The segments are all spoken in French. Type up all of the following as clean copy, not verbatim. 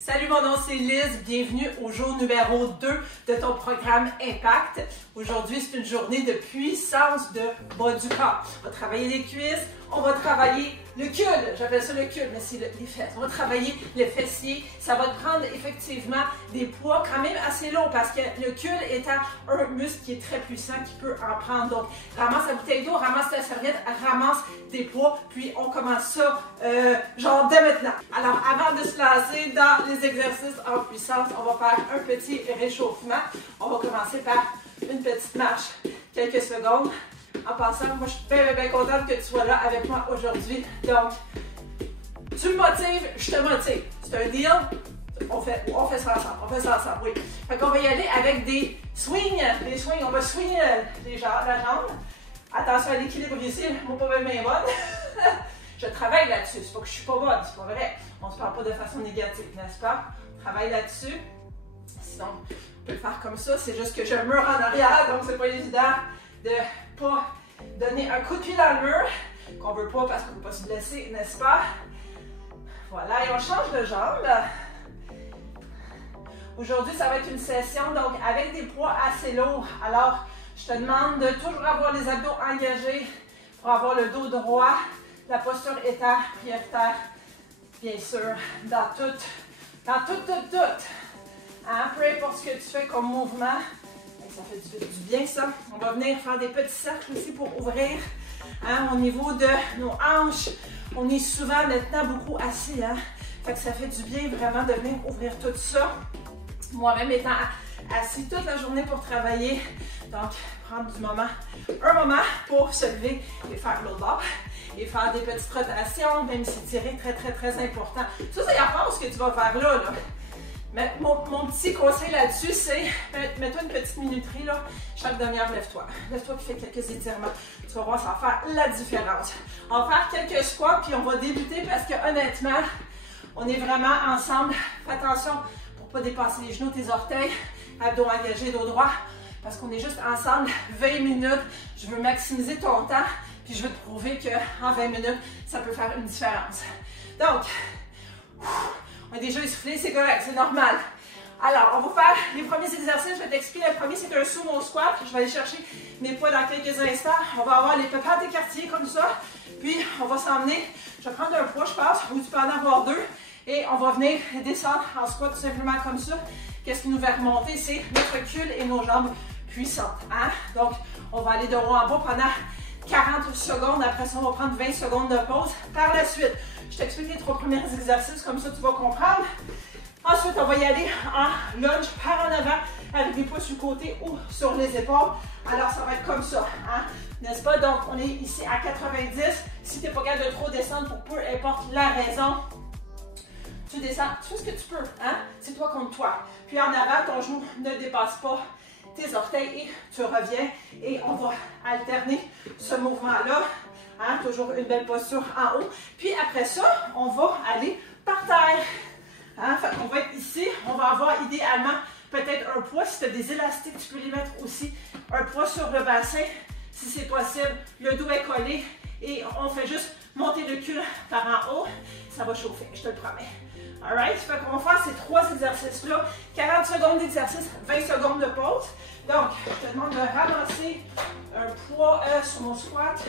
Salut, mon nom c'est Liz, bienvenue au jour numéro 2 de ton programme Impact. Aujourd'hui, c'est une journée de puissance de bas du corps. On va travailler les cuisses, on va travailler le cul, j'appelle ça le cul, mais c'est les fesses. On va travailler le fessier, ça va te prendre effectivement des poids quand même assez longs parce que le cul étant un muscle qui est très puissant, qui peut en prendre. Donc, ramasse la bouteille d'eau, ramasse ta serviette, ramasse des poids, puis on commence ça genre dès maintenant. Alors, avant de se lancer dans les exercices en puissance, on va faire un petit réchauffement. On va commencer par une petite marche, quelques secondes. En passant, moi je suis bien contente que tu sois là avec moi aujourd'hui. Donc, tu me motives, je te motive. C'est un deal? On fait ça ensemble, oui. Fait qu'on va y aller avec des swings. Des swings, on va swinger la jambe. Attention à l'équilibre ici, moi pas bien bonne. Je travaille là-dessus, c'est pas que je suis pas bonne, c'est pas vrai. On se parle pas de façon négative, n'est-ce pas? On travaille là-dessus. Sinon, on peut le faire comme ça, c'est juste que j'ai un mur en arrière, donc c'est pas évident de pas donner un coup de pied dans le mur, qu'on veut pas parce qu'on ne veut pas se blesser, n'est-ce pas? Voilà, et on change de jambe. Aujourd'hui, ça va être une session donc avec des poids assez lourds. Alors, je te demande de toujours avoir les abdos engagés pour avoir le dos droit, la posture étant prioritaire, bien sûr, dans tout. Hein? Peu importe ce que tu fais comme mouvement, ça fait du bien ça. On va venir faire des petits cercles aussi pour ouvrir. Hein? Au niveau de nos hanches, on est souvent maintenant beaucoup assis. Hein? Fait que ça fait du bien vraiment de venir ouvrir tout ça. Moi-même étant assis toute la journée pour travailler. Donc, prendre un moment pour se lever et faire l'autre bord. Et faire des petites rotations, même s'étirer, très important. Ça, c'est la pause que tu vas faire là. Mais mon petit conseil là-dessus, c'est mets-toi une petite minuterie, là, chaque demi-heure, lève-toi. Lève-toi et fais quelques étirements. Tu vas voir, ça va faire la différence. On va faire quelques squats, puis on va débuter parce que honnêtement, on est vraiment ensemble. Fais attention pour ne pas dépasser les genoux, tes orteils, abdos engagés, dos droit, parce qu'on est juste ensemble 20 minutes. Je veux maximiser ton temps, puis je veux te prouver qu'en 20 minutes, ça peut faire une différence. Donc, on est déjà essoufflé, c'est correct, c'est normal. Alors, on va faire les premiers exercices. Je vais t'expliquer. Le premier, c'est un sumo squat. Je vais aller chercher mes poids dans quelques instants. On va avoir les pattes écartillées comme ça. Puis, on va s'emmener. Je vais prendre un poids, je pense, ou tu peux en avoir deux. Et on va venir descendre en squat tout simplement comme ça. Qu'est-ce qui nous va remonter? C'est notre cul et nos jambes puissantes. Hein? Donc, on va aller de haut en bas pendant 40 secondes. Après ça, on va prendre 20 secondes de pause. Par la suite, je t'explique les 3 premiers exercices, comme ça tu vas comprendre. Ensuite, on va y aller en lunge par en avant avec des poids sur le côté ou sur les épaules. Alors, ça va être comme ça, hein? N'est-ce pas? Donc, on est ici à 90. Si tu n'es pas capable de trop descendre pour peu importe la raison, tu descends, tu fais ce que tu peux, hein? C'est toi contre toi. Puis en avant, ton genou ne dépasse pas tes orteils et tu reviens. Et on va alterner ce mouvement-là. Hein, toujours une belle posture en haut. Puis après ça, on va aller par terre. Hein, fait qu'on va être ici. On va avoir idéalement peut-être un poids. Si tu as des élastiques, tu peux les mettre aussi. Un poids sur le bassin, si c'est possible. Le dos est collé. Et on fait juste monter le cul par en haut. Ça va chauffer, je te le promets. Alright? Fait qu'on va faire ces 3 exercices-là. 40 secondes d'exercice, 20 secondes de pause. Donc, je te demande de ramasser un poids sur mon squat.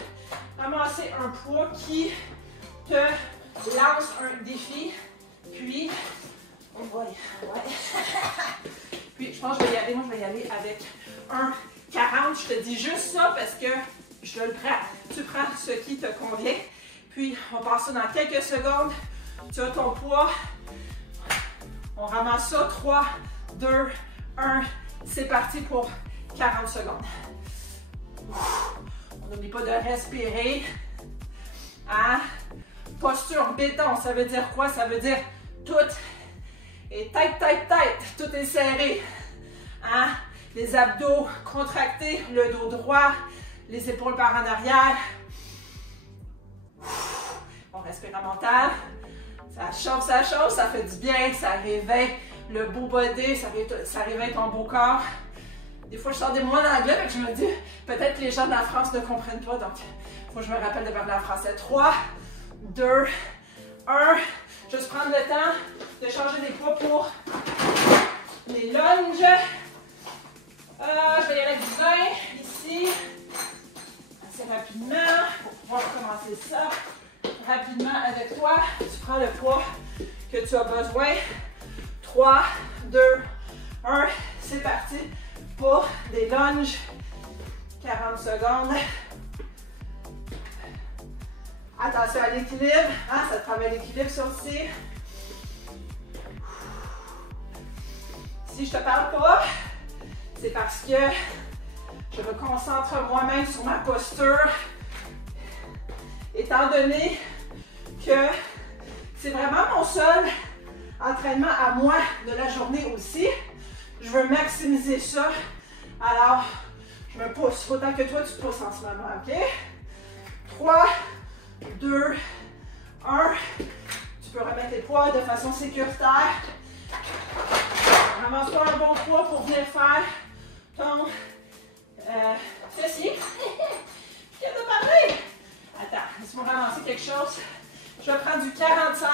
Ramasser un poids qui te lance un défi. Puis, on va Puis, je pense que je vais y aller. Moi, je vais y aller avec un 40. Je te dis juste ça parce que je le prends. Tu prends ce qui te convient. Puis, on passe ça dans quelques secondes. Tu as ton poids. On ramasse ça. 3, 2, 1. C'est parti pour 40 secondes. On n'oublie pas de respirer. Hein? Posture béton, ça veut dire quoi? Ça veut dire tout est tête. Tout est serré. Hein? Les abdos contractés, le dos droit, les épaules par en arrière. On respire en montant. Ça chauffe, ça fait du bien, ça réveille le beau body, ça réveille ton beau corps. Des fois, je sors des mots en anglais, mais je me dis, peut-être que les gens de la France ne comprennent pas, donc il faut que je me rappelle de parler en français. 3, 2, 1, Juste prendre le temps de changer les poids pour les lunges. Je vais y aller avec du vin ici. Assez rapidement pour pouvoir commencer ça. Rapidement avec toi. Tu prends le poids que tu as besoin. 3, 2, 1. C'est parti pour des lunges. 40 secondes. Attention à l'équilibre. Hein, ça travaille l'équilibre ça aussi. Si je ne te parle pas, c'est parce que je me concentre moi-même sur ma posture. Étant donné que c'est vraiment mon seul entraînement à moi de la journée aussi, je veux maximiser ça. Alors, je me pousse. Autant que toi, tu pousses en ce moment, OK? 3, 2, 1. Tu peux remettre les poids de façon sécuritaire. Ramasse-toi un bon poids pour venir faire ton fessier. Je viens de parler. Attends, laisse-moi ramasser quelque chose. Je vais prendre du 45.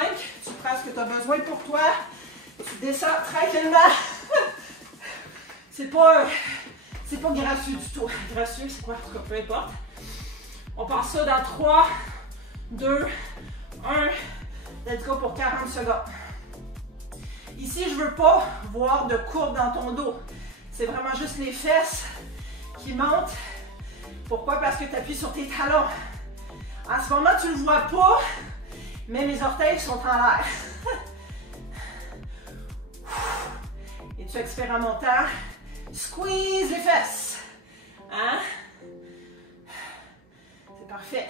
Tu prends ce que tu as besoin pour toi. Tu descends tranquillement. C'est pas gracieux du tout. Gracieux, c'est quoi? En tout cas, peu importe. On passe ça dans 3, 2, 1. Let's go pour 40 secondes. Ici, je ne veux pas voir de courbe dans ton dos. C'est vraiment juste les fesses qui montent. Pourquoi? Parce que tu appuies sur tes talons. En ce moment, tu ne le vois pas, mais mes orteils sont en l'air. Et tu expires en montant. Squeeze les fesses. Hein? C'est parfait.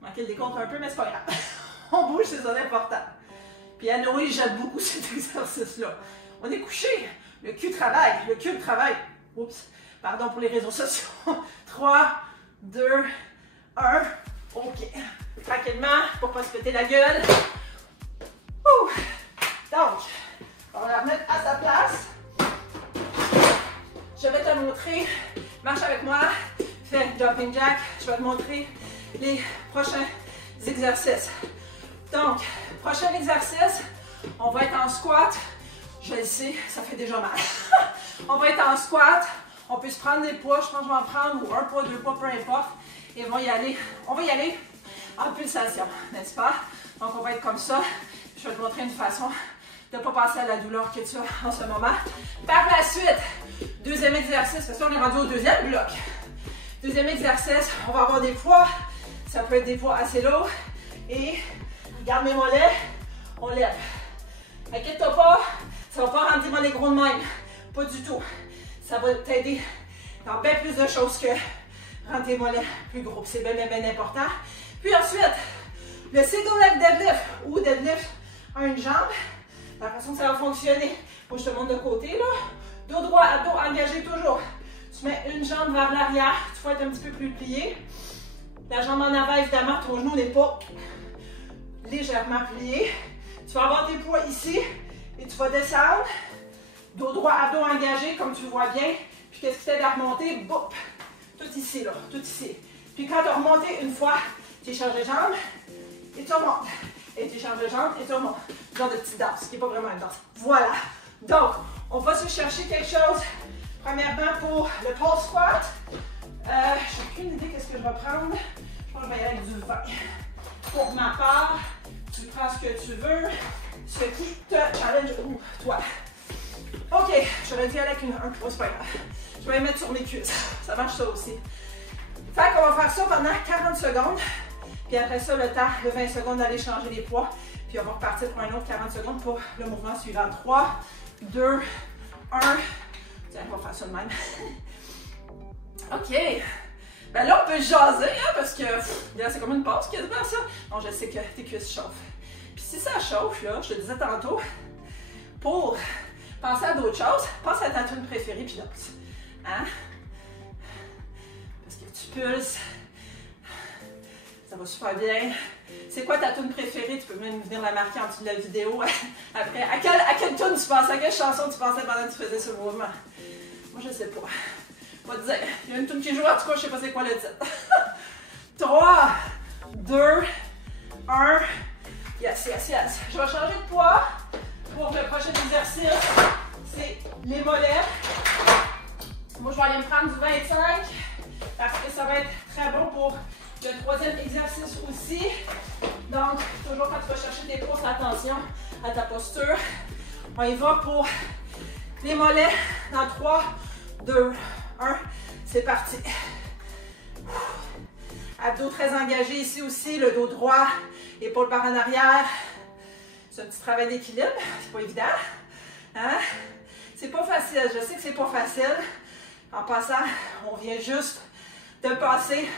Manquer le décompte un peu, mais c'est pas grave. On bouge, c'est ça l'important. Puis à Noé, j'aime beaucoup cet exercice-là. On est couché. Le cul travaille. Le cul travaille. Oups. Pardon pour les réseaux sociaux. 3, 2, 1. OK. Tranquillement, pour ne pas se péter la gueule. Ouh. Donc, on va la remettre à sa place. Je vais te montrer. Marche avec moi. Fais jumping jack. Je vais te montrer les prochains exercices. Donc, prochain exercice, on va être en squat. Je le sais, ça fait déjà mal. On va être en squat. On peut se prendre des poids. Je pense que je vais en prendre ou un poids, deux poids, peu importe. Et on va y aller en pulsation, n'est-ce pas? Donc, on va être comme ça. Je vais te montrer une façon de ne pas passer à la douleur que tu as en ce moment. Par la suite, deuxième exercice, parce qu'on est rendu au deuxième bloc. Deuxième exercice, on va avoir des poids. Ça peut être des poids assez lourds. Et regarde mes mollets, on lève. Inquiète-toi pas, ça ne va pas rendre tes mollets gros de même. Pas du tout. Ça va t'aider dans bien plus de choses que rendre tes mollets plus gros. C'est bien, bien, bien important. Puis ensuite, le single leg deadlift ou deadlift à une jambe. La façon que ça va fonctionner, faut que je te montre de côté, là. Dos droit, abdos engagés toujours. Tu mets une jambe vers l'arrière, tu vas être un petit peu plus plié. La jambe en avant, évidemment, ton genou n'est pas légèrement plié. Tu vas avoir tes poids ici et tu vas descendre. Dos droit, abdos engagés, comme tu le vois bien. Puis qu'est-ce qui t'aide à remonter? Boum! Tout ici, là, tout ici. Puis quand tu as remonté une fois, tu échanges les jambes et tu remontes. Et tu échanges les jambes et tu remontes. Genre de petite danse, qui n'est pas vraiment une danse. Voilà. Donc, on va se chercher quelque chose. Premièrement, pour le pole squat. Je n'ai aucune idée qu'est-ce que je vais prendre. Je pense que je vais y aller avec du vin. Pour ma part, tu prends ce que tu veux. Ce qui te challenge, ou toi. OK, j'aurais dû aller avec un poids, c'est pas grave. Je vais les mettre sur mes cuisses. Ça marche ça aussi. Fait qu'on va faire ça pendant 40 secondes. Puis après ça, le temps de 20 secondes d'aller changer les poids. Puis on va repartir pour un autre 40 secondes pour le mouvement suivant. 3, 2, 1. Tiens, on va faire ça de même. OK. Ben là, on peut jaser, hein, parce que c'est comme une pause quasiment ça. Non, je sais que tes cuisses chauffent. Puis si ça chauffe, là, je te disais tantôt, pour penser à d'autres choses, pense à ta tune préférée puis danse. Hein? Parce que tu pulses. Ça va super bien. C'est quoi ta tune préférée? Tu peux même venir la marquer en dessous de la vidéo après. À quelle tune tu pensais? À quelle chanson tu pensais pendant que tu faisais ce mouvement? Moi, je sais pas. On va te dire. Il y a une tune qui joue, en tout cas, je sais pas c'est quoi le titre. 3, 2, 1. Yes, yes, yes. Je vais changer de poids pour le prochain exercice. C'est les mollets. Moi, je vais aller me prendre du 25 parce que ça va être très bon pour le troisième exercice aussi. Donc, toujours quand tu vas chercher des poids, fais attention à ta posture. On y va pour les mollets dans 3, 2, 1. C'est parti. Abdos très engagés ici aussi, le dos droit, épaule par en arrière. C'est un petit travail d'équilibre, c'est pas évident. Hein? C'est pas facile, je sais que c'est pas facile. En passant, on vient juste de passer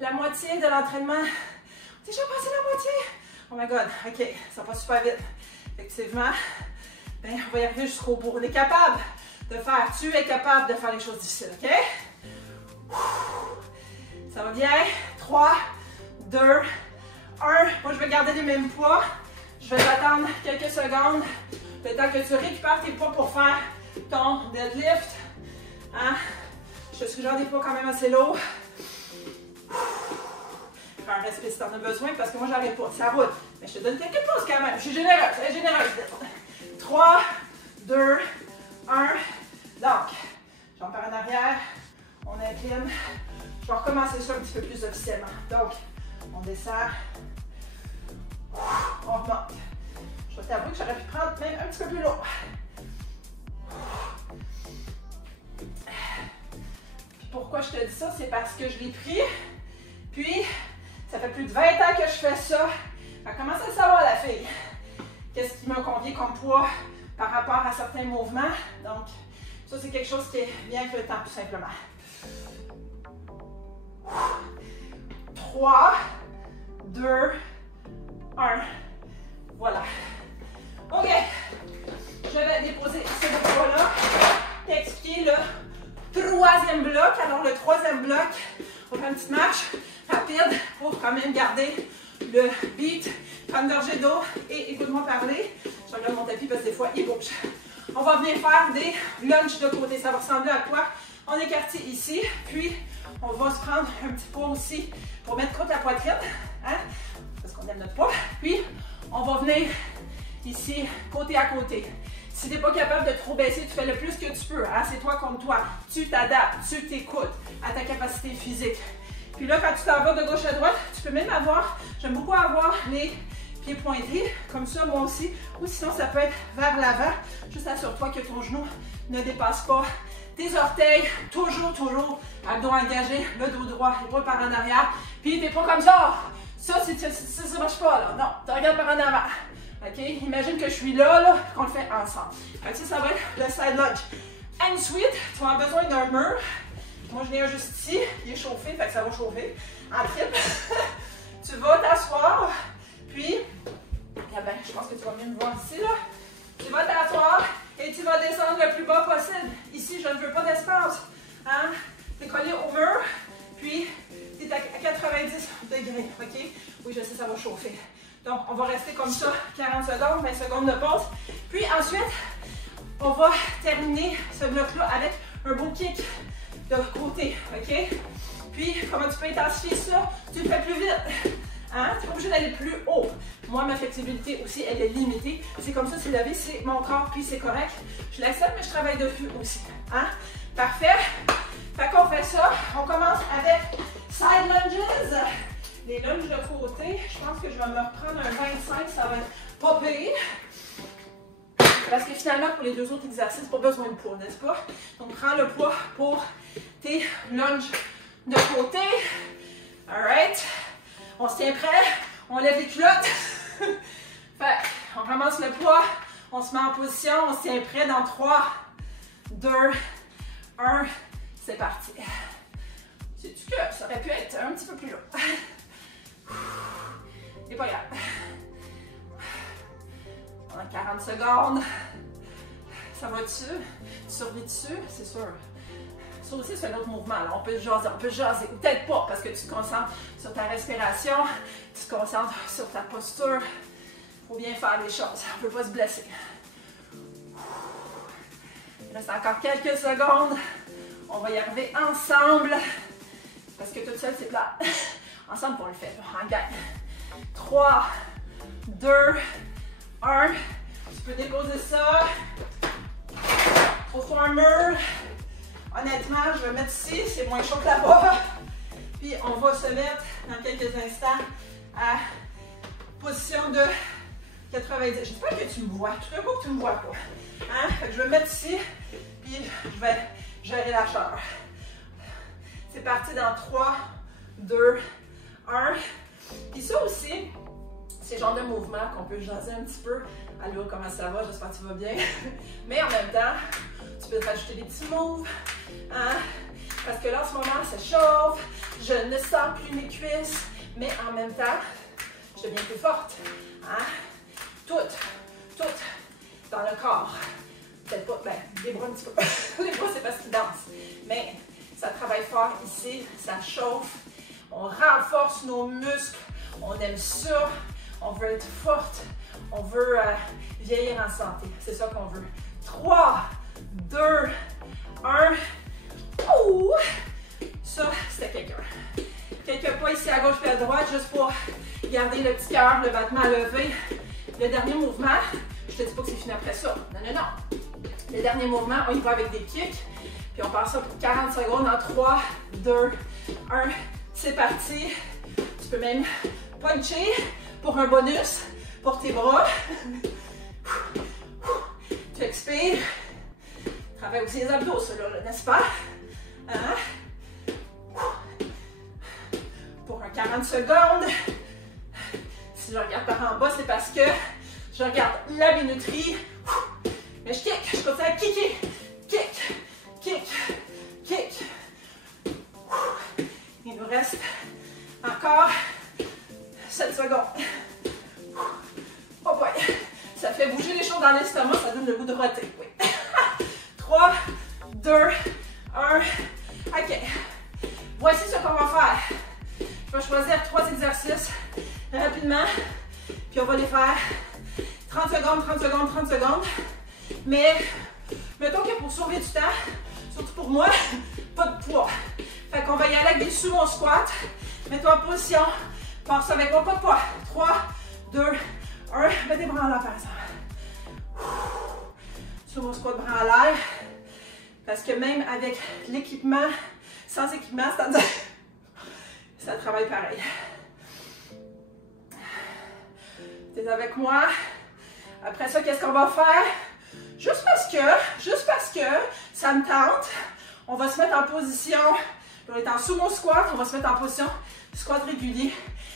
la moitié de l'entraînement. Déjà passé la moitié? Oh my god, ok, ça va super vite. Effectivement, ben, on va y arriver jusqu'au bout. On est capable de faire, tu es capable de faire les choses difficiles, ok? Ça va bien? 3, 2, 1. Moi, je vais garder les mêmes poids. Je vais t'attendre quelques secondes. Le temps que tu récupères tes poids pour faire ton deadlift. Hein? Je te suggère des poids quand même assez lourds. Prends un respect si tu en as besoin parce que moi, j'arrête pas. Ça roule. Mais je te donne quelques pauses quand même. Je suis généreuse. Elle est généreuse. 3, 2, 1. Donc, jambes par en arrière. On incline. Je vais recommencer ça un petit peu plus officiellement. Donc, on descend. On remonte. Je vais t'avouer que j'aurais pu prendre même un petit peu plus lourd. Puis pourquoi je te dis ça? C'est parce que je l'ai pris. Puis, ça fait plus de 20 ans que je fais ça. Elle commence à savoir, la fille. Qu'est-ce qui me convient comme poids par rapport à certains mouvements. Donc, ça, c'est quelque chose qui vient avec le temps, tout simplement. 3, 2, 1. Voilà. OK. Je vais déposer ces deux poids-là. T'expliquer le troisième bloc. Alors, le troisième bloc, on fait une petite marche rapide pour quand même garder le beat. Prends une gorgée d'eau et écoute-moi parler. Je regarde mon tapis parce que des fois, il bouge. On va venir faire des lunges de côté. Ça va ressembler à quoi? On écartille ici, puis on va se prendre un petit poids aussi pour mettre contre la poitrine, hein? Parce qu'on aime notre poids. Puis, on va venir ici, côté à côté. Si tu n'es pas capable de trop baisser, tu fais le plus que tu peux. Hein? C'est toi contre toi. Tu t'adaptes, tu t'écoutes à ta capacité physique. Puis là, quand tu t'en vas de gauche à droite, tu peux même avoir, j'aime beaucoup avoir les pieds pointés, comme ça, moi aussi. Ou sinon, ça peut être vers l'avant. Juste assure-toi que ton genou ne dépasse pas tes orteils. Toujours, toujours, abdos engagés, le dos droit, épaule par en arrière. Puis, t'es pas comme ça. Ça marche pas, là. Non, tu regardes par en avant. OK? Imagine que je suis là, qu'on le fait ensemble. Donc, ça va être le side lunge. Ensuite, tu vas avoir besoin d'un mur. Moi, je l'ai un juste ici. Il est chauffé, fait que ça va chauffer. En triple. Tu vas t'asseoir. Puis, ben, je pense que tu vas mieux me voir ici, là. Tu vas t'asseoir et tu vas descendre le plus bas possible. Ici, je ne veux pas d'espace. Hein? Tu es collé au mur. Puis, tu es à 90 degrés. OK? Oui, je sais, ça va chauffer. Donc, on va rester comme ça 40 secondes, 20 secondes de pause. Puis ensuite, on va terminer ce bloc-là avec un beau kick de côté. OK? Puis, comment tu peux intensifier ça? Tu le fais plus vite. Hein? Tu n'es pas obligé d'aller plus haut. Moi, ma flexibilité aussi, elle est limitée. C'est comme ça, c'est la vie, c'est mon corps, puis c'est correct. Je l'accepte, mais je travaille dessus aussi. Hein? Parfait. Fait qu'on fait ça. On commence avec side lunges. Les lunges de côté, je pense que je vais me reprendre un 25, ça va être pas pire. Parce que finalement, pour les deux autres exercices, pas besoin de poids, n'est-ce pas? Donc, prends le poids pour tes lunges de côté. Alright. On se tient prêt. On lève les culottes. Fait, on ramasse le poids. On se met en position. On se tient prêt dans 3, 2, 1. C'est parti. Sais-tu que ça aurait pu être un petit peu plus long? C'est pas grave. On a 40 secondes. Ça va-tu? Tu survis dessus? C'est sûr. Ça aussi, c'est un autre mouvement. Là. On peut jaser. Ou peut-être pas, parce que tu te concentres sur ta respiration, tu te concentres sur ta posture. Il faut bien faire les choses. On ne peut pas se blesser. Il reste encore quelques secondes. On va y arriver ensemble. Parce que toute seule, c'est plat. Ensemble, on le fait. En gang. 3, 2, 1. Tu peux déposer ça. Trouve-toi un mur. Honnêtement, je vais mettre ici, c'est moins chaud que là-bas. Puis on va se mettre dans quelques instants à position de 90. J'espère que tu me vois. Tout d'un coup que tu me vois pas. Hein? Fait que je vais me mettre ici, puis je vais gérer la chaleur. C'est parti dans 3, 2, 1. Puis ça aussi, c'est le genre de mouvement qu'on peut jaser un petit peu. Allô, comment ça va? J'espère que tu vas bien. Mais en même temps, tu peux te rajouter des petits moves. Hein? Parce que là, en ce moment, ça chauffe. Je ne sens plus mes cuisses. Mais en même temps, je deviens plus forte. Hein? Tout dans le corps. Peut-être pas, ben, les bras un petit peu. Les bras, c'est parce qu'ils dansent. Mais ça travaille fort ici, ça chauffe. On renforce nos muscles. On aime ça. On veut être forte. On veut vieillir en santé. C'est ça qu'on veut. 3, 2, 1. Ouh! Ça, c'était quelqu'un. Quelques pas ici à gauche et à droite, juste pour garder le petit cœur, le battement levé. Le dernier mouvement, je te dis pas que c'est fini après ça. Non, non, non. Le dernier mouvement, on y va avec des kicks. Puis on passe ça pour 40 secondes en 3, 2, 1. C'est parti. Tu peux même puncher pour un bonus pour tes bras. Tu expires. Travaille aussi les abdos, ceux-là, n'est-ce pas? Hein? Pour un 40 secondes. Si je regarde par en bas, c'est parce que je regarde la minuterie. Mais je kick, je continue à kicker. Kick, kick, kick. Il nous reste encore 7 secondes. Oh boy. Ça fait bouger les choses dans l'estomac, ça donne le goût de roter. Oui. 3, 2, 1. OK. Voici ce qu'on va faire. Je vais choisir 3 exercices rapidement. Puis on va les faire 30 secondes, 30 secondes, 30 secondes. Mais mettons que pour sauver du temps, surtout pour moi, pas de poids. Fait qu'on va y aller avec des sumo squats. Mets-toi en position. Passe avec moi, pas de poids. 3, 2, 1. Mets tes bras en l'air par exemple. Sumo squat, bras en l'air. Parce que même avec l'équipement, sans équipement, c'est-à-dire, ça travaille pareil. T'es avec moi. Après ça, qu'est-ce qu'on va faire? Juste parce que ça me tente, on va se mettre en position. On est en sumo squat, on va se mettre en position squat régulier.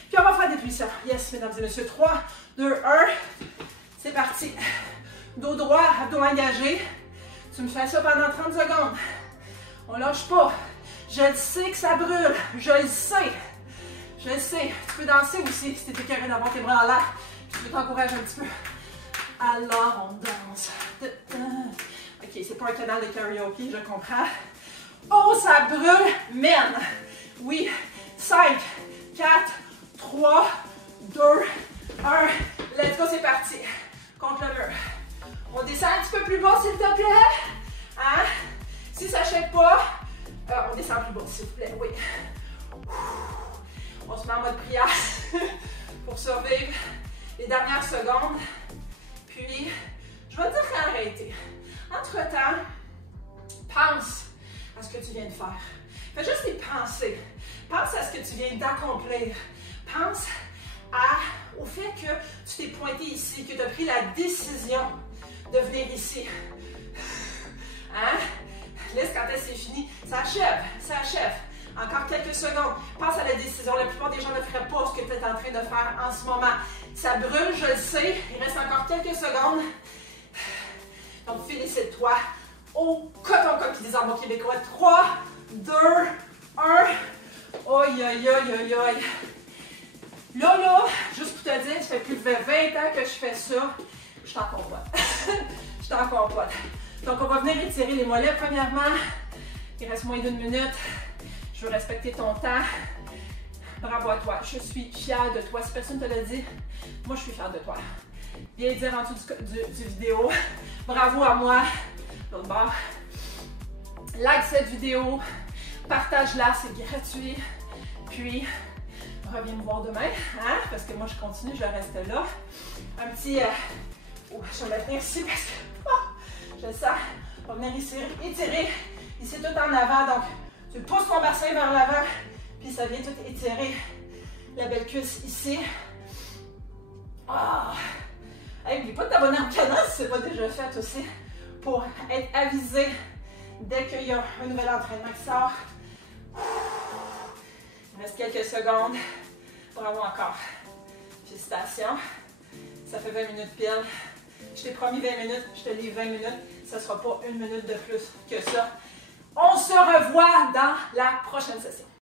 Puis on va faire des pulsions. Yes, mesdames et messieurs. 3, 2, 1. C'est parti. Dos droit, abdos engagés. Tu me fais ça pendant 30 secondes. On lâche pas. Je le sais que ça brûle. Je le sais. Je le sais. Tu peux danser aussi si tu es écœuré d'avoir tes bras en l'air. Je peux t'encourager un petit peu. Alors, on danse. Ok, c'est pas un canal de karaoke, je comprends. Oh, ça brûle, man! Oui. 5, 4, 3, 2, 1. Let's go, c'est parti. Contre le mur. On descend un petit peu plus bas, s'il te plaît. Hein? Si ça ne shake pas, on descend plus bas, s'il te plaît. Oui. On se met en mode prière pour survivre les dernières secondes. Puis, je vais te dire arrêter. Entre-temps, pense à ce que tu viens de faire. Fais juste y penser. Pense à ce que tu viens d'accomplir. Pense au fait que tu t'es pointé ici, que tu as pris la décision de venir ici. Hein? Laisse quand c'est fini. Ça achève, ça achève. Encore quelques secondes. Pense à la décision. La plupart des gens ne feraient pas ce que tu es en train de faire en ce moment. Ça brûle, je le sais. Il reste encore quelques secondes. Donc, félicite-toi. Au coton comme ils disent en bon québécois. 3, 2, 1. Aïe, aïe, aïe, aïe, aïe. Là, juste pour te dire, ça fait plus de 20 ans que je fais ça. Je t'en compote. Je t'en compote. Donc, on va venir étirer les mollets premièrement. Il reste moins d'1 minute. Je veux respecter ton temps. Bravo à toi. Je suis fière de toi. Si personne ne te l'a dit, moi, je suis fière de toi. Viens dire en dessous du vidéo. Bravo à moi. L'autre bord. Like cette vidéo. Partage-la, c'est gratuit. Puis, reviens me voir demain, hein, parce que moi je continue, je reste là. Un petit, je vais me tenir ici parce que je sens. On va venir ici, étirer, ici tout en avant, donc tu pousses ton bassin vers l'avant, puis ça vient tout étirer la belle cuisse ici. Hey, n'oublie pas de t'abonner au canal si ce n'est pas déjà fait aussi, pour être avisé dès qu'il y a un nouvel entraînement qui sort. Il reste quelques secondes. Bravo encore. Félicitations. Ça fait 20 minutes pile. Je t'ai promis 20 minutes, je te livre 20 minutes. Ça ne sera pas une minute de plus que ça. On se revoit dans la prochaine session.